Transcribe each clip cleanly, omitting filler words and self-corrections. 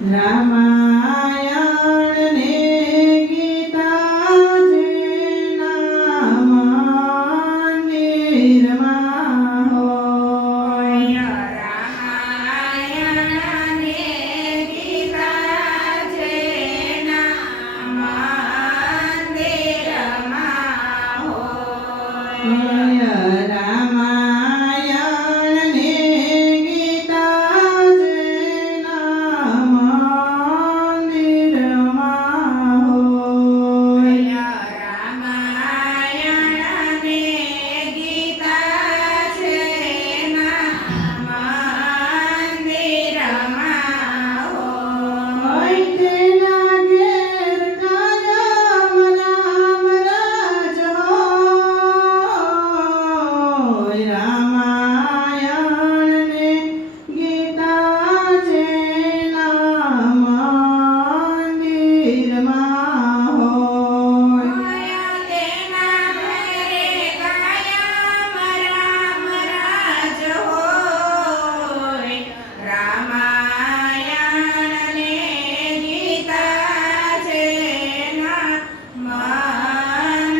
રામાયણ ને ગીતા જેના મંદિરમાં હોય. રામાયણ ને ગીતા જેના મંદિરમાં હોય. રામાયણ ને ગીતા જેના મંદિરમાં હોય. રામાયણ ને ગીતા જેના મંદિરમાં હોય. તેના ઘેર કાયમ રામ રાજ હોય. રામાયણ ને ગીતા જેના મંદિરમાં હોય. તેના ઘરે કાયમ રામ રાજ હોય. રામાયણ ને ગીતા જેના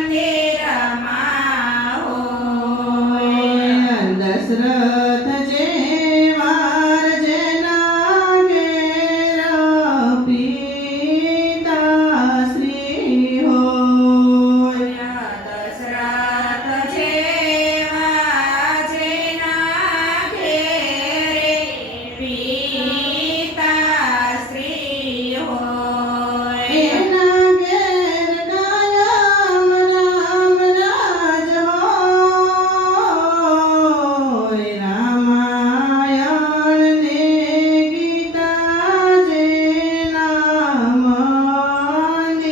મંદિરમાં હોય. દશરથ જેવા જેના ઘેર પિતાશ્રી હોય. દશરથ જેવા જેના ઘેરે પિતાશ્રી હોય. એના ઘેર કાયમ રામ રાજ હોય. રામાયણ ને ગીતા જેના મંદિરમાં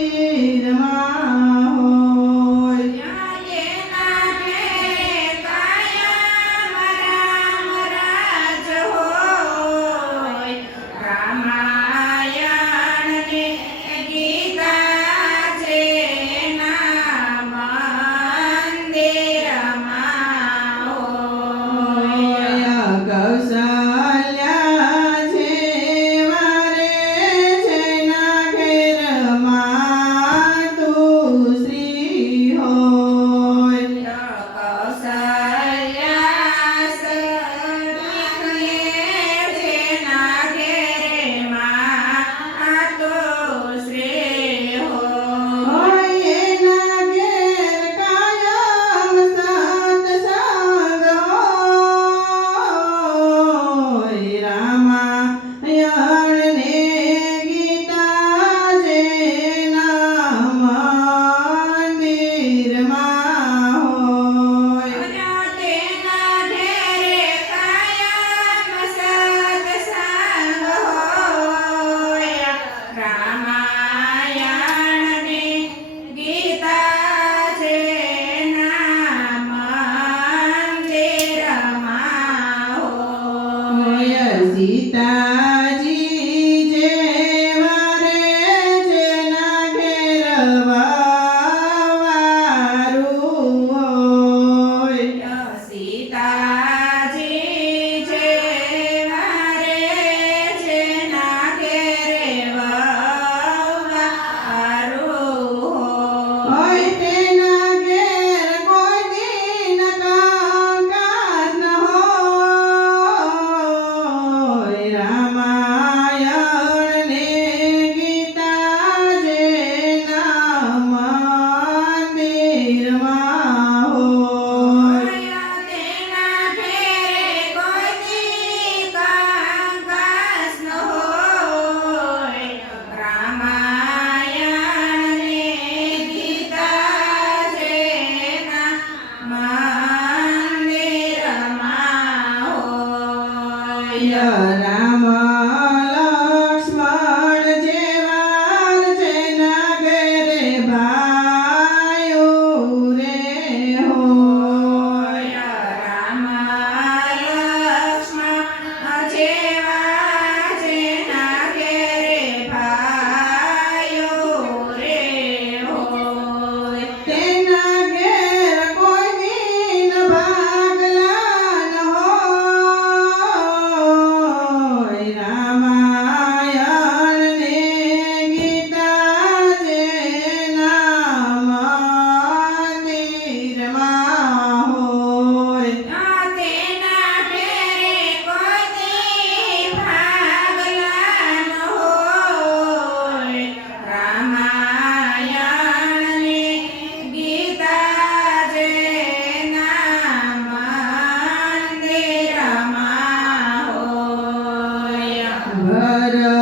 હોય. એના ઘેરે કાયમ રામ રાજ હોય. રામાયણ ને ગીતા જેના મંદિરમાં હોય. કૌશલ્યા જેવા રે જેના ઘેર માતુશ્રી હોય. કૌશલ્યા સખીએ જેના ઘેરે માતુશ્રી હોય. એના ઘેર કાયમ સત્સંગ હોય. રામાયણ ને ગીતા જેના મંદિરમાં હોય. તેના ઘેરે કાયમ સત્સંગ હોય. રામાયણ ને ગીતા જેના મંદિરમાં હોય. સીતાજી જેવા રે જેના ઘેર વારું હોય. સીતાજી જેવા રે જેના ઘેરે વહુવારું હોય. તેના ઘેર કોઈ દિન કામકાજ ન હોય. રામાયણ ભર